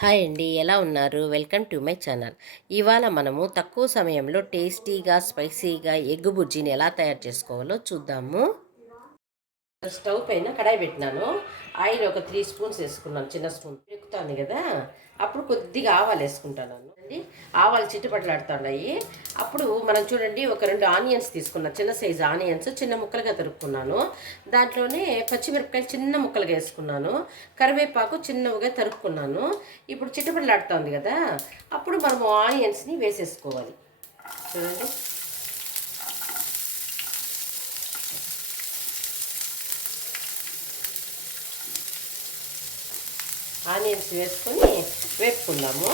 Hi అండి, ఎలా ఉన్నారు? Welcome to my channel. ఇవాళ మనము తక్కువ సమయంలో టేస్టీగా స్పైసీగా ఎగ్ బుజ్జిని ఎలా తయారు చేసుకోవాలో చూద్దాము. స్టవ్ పైన కడాయి పెట్టినాను. ఆయిల్ ఒక 3 స్పూన్స్ వేసుకున్నాను, చిన్న స్పూన్ ఎక్కుతాను కదా. అప్పుడు కొద్దిగా ఆవాలు వేసుకుంటాను అండి. ఆవాలు చిట్టుపట్లాడుతున్నాయి. అప్పుడు మనం చూడండి, ఒక 2 ఆనియన్స్ తీసుకున్నాను, చిన్న సైజు ఆనియన్స్ చిన్న ముక్కలుగా తరుక్కున్నాను. దాంట్లోనే పచ్చిమిరపకాయలు చిన్న ముక్కలుగా వేసుకున్నాను. కరివేపాకు చిన్నగా తరుక్కున్నాను. ఇప్పుడు చిట్టుపట్లాడుతుంది కదా, అప్పుడు మనము ఆనియన్స్ని వేసేసుకోవాలి. చూడండి, ఆనియన్స్ వేసుకొని వేపుకుందాము.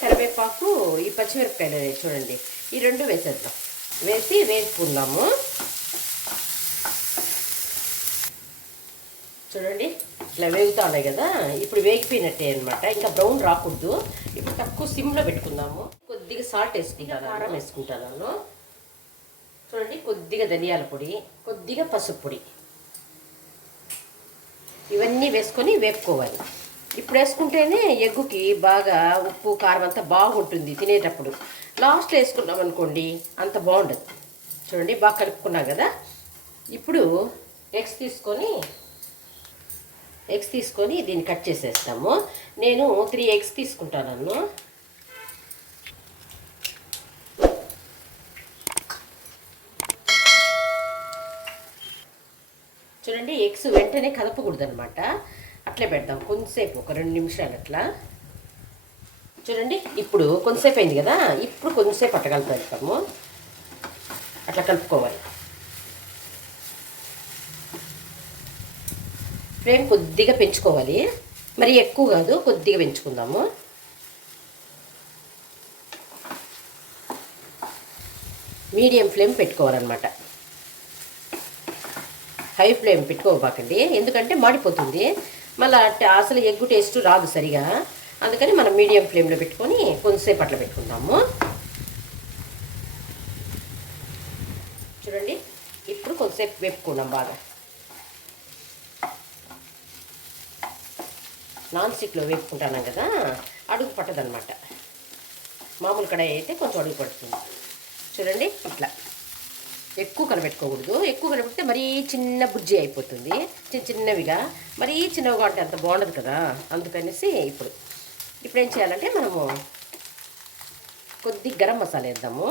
కరివేపాకు, ఈ పచ్చిమిరపకాయలు చూడండి, ఈ 2 వేసేద్దాం. వేసి వేపుకుందాము. చూడండి, ఇట్లా వేగుతూ ఉన్నాయి కదా, ఇప్పుడు వేగిపోయినట్టే అనమాట. ఇంకా బ్రౌన్ రాకూడదు. ఇప్పుడు తక్కువ సిమ్లో పెట్టుకుందాము. కొద్దిగా సాల్ట్ వేసుకుంటాను, కారం వేసుకుంటాను. చూడండి, కొద్దిగా ధనియాల పొడి, కొద్దిగా పసుపు పొడి, ఇవన్నీ వేసుకొని వేపుకోవాలి. ఇప్పుడు వేసుకుంటేనే ఎగ్గుకి బాగా ఉప్పు కారం అంతా బాగుంటుంది తినేటప్పుడు. లాస్ట్లో వేసుకున్నాం అనుకోండి అంత బాగుండదు. చూడండి, బాగా కలుపుకున్నాం కదా. ఇప్పుడు ఎగ్స్ తీసుకొని దీన్ని కట్ చేసేస్తాము. నేను 3 ఎగ్స్ తీసుకుంటాను. చూడండి, ఎగ్స్ వెంటనే కదపకూడదు అనమాట, అట్లే పెడతాం కొంతసేపు, ఒక 2 నిమిషాలు అట్లా. చూడండి, ఇప్పుడు కొంతసేపు అయింది కదా, ఇప్పుడు కొంతసేపు అట్లా పెడతాము. అట్లా కలుపుకోవాలి. ఫ్లేమ్ కొద్దిగా పెంచుకోవాలి, మరి ఎక్కువ కాదు, కొద్దిగా పెంచుకుందాము. మీడియం ఫ్లేమ్ పెట్టుకోవాలన్నమాట. హై ఫ్లేమ్ పెట్టుకోబాకండి, ఎందుకంటే మాడిపోతుంది మళ్ళీ. అసలు ఎగ్గు టేస్ట్ రాదు సరిగా. అందుకని మనం మీడియం ఫ్లేమ్లో పెట్టుకొని కొంతసేపు అట్లా పెట్టుకుందాము. చూడండి, ఇప్పుడు కొంతసేపు వేపుకుందాం బాగా. నాన్ స్టిక్లో వేపుకుంటాను కదా, అడుగు పట్టదనమాట. మామూలు కడాయి అయితే కొంచెం అడుగు పడుతుంది. చూడండి, ఇట్లా ఎక్కువ కలపెట్టుకోకూడదు. ఎక్కువ కలపెడితే మరీ చిన్న బుజ్జి అయిపోతుంది. చిన్నవిగా, మరీ చిన్నవిగా అంటే అంత బాగుండదు కదా. అందుకనేసి ఇప్పుడు ఏం చేయాలంటే, మనము కొద్ది గరం మసాలా వేద్దాము.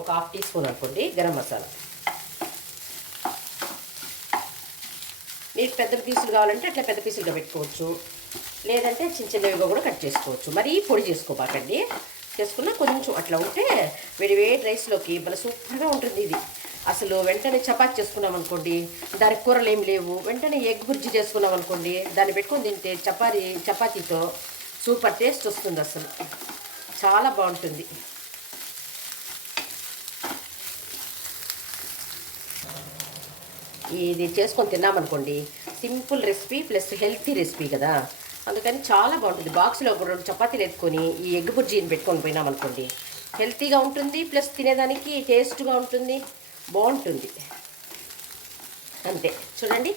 ఒక 1/2 టీ స్పూన్ అనుకోండి గరం మసాలా. మీకు పెద్ద పీసులు కావాలంటే అట్లా పెద్ద పీసులుగా పెట్టుకోవచ్చు, లేదంటే చిన్నవిగా కూడా కట్ చేసుకోవచ్చు. మరీ పొడి చేసుకోబాకండి. చేసుకున్నా కొంచెం అట్లా ఉంటే వేడి రైస్లోకి భలే సూపర్గా ఉంటుంది ఇది. అసలు వెంటనే చపాతీ చేసుకున్నాం అనుకోండి, దానికి కూరలు ఏమి లేవు, వెంటనే ఎగ్ బుర్జీ చేసుకున్నాం అనుకోండి, దాన్ని పెట్టుకొని తింటే చపాతీతో సూపర్ టేస్ట్ వస్తుంది. అసలు చాలా బాగుంటుంది. ఇది చేసుకొని తిన్నామనుకోండి, simple recipe plus healthy recipe కదా. అందుకని చాలా బాగుంటుంది. బాక్స్లో ఒక 2 చపాతీలు ఎత్తుకొని ఈ ఎగ్ బుర్జీని పెట్టుకొని పోయినామనుకోండి, హెల్తీగా ఉంటుంది, ప్లస్ తినేదానికి టేస్ట్గా ఉంటుంది, బాగుంటుంది. అంతే. చూడండి,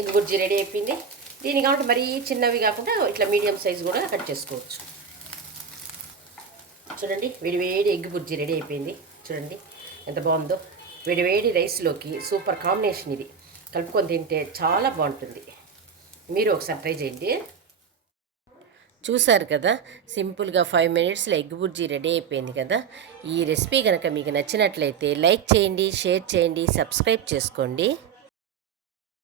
ఎగ్ బుర్జీ రెడీ అయిపోయింది. దీని కాబట్టి మరీ చిన్నవి కాకుండా ఇట్లా మీడియం సైజు కూడా కట్ చేసుకోవచ్చు. చూడండి, వేడి ఎగ్ బుర్జీ రెడీ అయిపోయింది. చూడండి ఎంత బాగుందో. వేడి రైస్లోకి సూపర్ కాంబినేషన్ ఇది. కలుపుకొని తింటే చాలా బాగుంటుంది. మీరు ఒకసారి ట్రై చేయండి. చూసారు కదా, సింపుల్గా 5 మినిట్స్లో ఎగ్ బుర్జీ రెడీ అయిపోయింది కదా. ఈ రెసిపీ కనుక మీకు నచ్చినట్లయితే లైక్ చేయండి, షేర్ చేయండి, సబ్స్క్రైబ్ చేసుకోండి.